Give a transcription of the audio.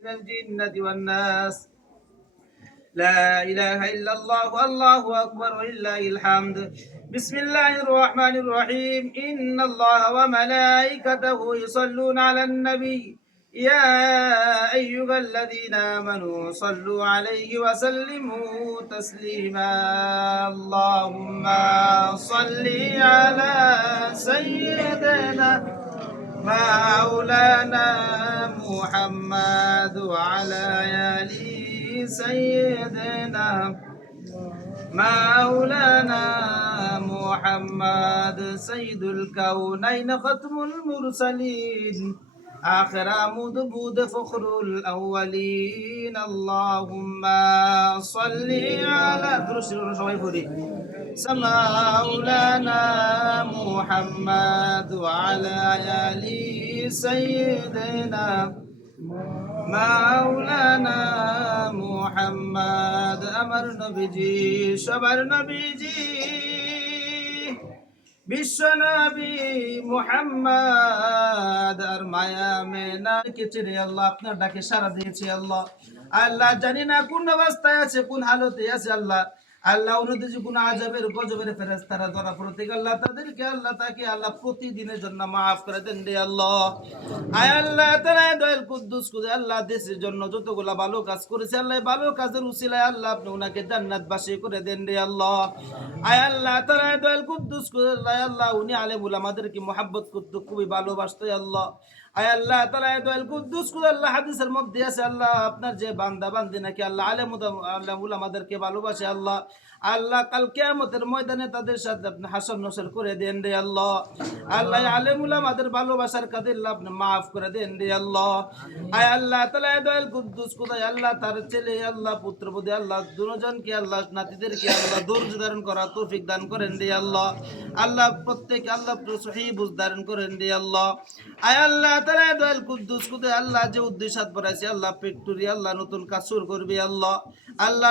من الجنة والناس. لا إله إلا الله والله أكبر ولله الحمد. بسم الله الرحمن الرحيم. إن الله وملائكته يصلون على النبي يا أيها الذين آمنوا صلوا عليه وسلموا تسليما. اللهم صل على سيدنا مولانا محمد وعلى آل سيدنا مولانا محمد سيد الكونين ختم المرسلين آخر عمود بود فخر الأولين. اللهم صل على مولانا محمد وعلى آل سيدنا مولانا محمد আমার নবীজি সবার নবীজি বিশ্ব নবী মুহাম্মদ আর মায়া মেনা কেচে রে আল্লাহ আপনার ডাকে সাড়া দিয়েছি আল্লাহ। আল্লাহ জানি না কোন অবস্থায় আছে কোন হালতে আছে আল্লাহ। আল্লাহ উন্নতি যে কোন আযাবের গজবের ফেরেশতারা ধরা পড়তে আল্লাহ তাদেরকে আল্লাহ তাকে আল্লাহ প্রতিদিনের জন্য মাফ করে দেন রে আল্লাহ। আয় আল্লাহ তাআলা দয়াল কুদ্দুস করে আল্লাহ দেশের জন্য যতগুলা ভালো কাজ করেছে আল্লাহ ভালো কাজের উসিলায় আল্লাহ আপনি ওনাকে জান্নাতবাসী করে দেন রে আল্লাহ। আয় আল্লাহ তাআলা দয়াল কুদ্দুস করে আল্লাহ উনি আলেম উলামাদেরকে মুহাব্বত করতে খুবই ভালোবাসতো আল্লাহ। আয় আল্লাহ তাআলা দয়াল কুদ্দুস করে আল্লাহ হাদিসের মধ্যে আছে আল্লাহ আপনার যে বান্দা বান্দি নাকি আল্লাহ আলেম উলামাদেরকে ভালোবাসে আল্লাহ। আল্লাহ কাল কিয়ামতের ময়দানে তাদের সাথে আপনি হাসর নসর করে দেন রে আল্লাহ। আল্লাহ আলেম উলামাদের ভালোবাসার কাদের আপনি মাফ করে দেন রে আল্লাহ। আয় আল্লাহ তাআলা দয়াল কুদ্দুস খোদাই আল্লাহ তার ছেলে আল্লাহ পুত্রবধূ আল্লাহ দুজনকে আল্লাহ নাতিদেরকে আল্লাহ ধৈর্য ধারণ করা তৌফিক দান করেন রে আল্লাহ। আল্লাহ প্রত্যেক আল্লাহ সহিহ বুঝ ধারণ করেন রে আল্লাহ। আয় আল্লাহ তাআলা দয়াল কুদ্দুস খোদাই আল্লাহ যে উদ্দেশ্য বাড়াইছে আল্লাহ ফ্যাক্টরি আল্লাহ নতুন কাজ শুরু করবে আল্লাহ। আল্লাহ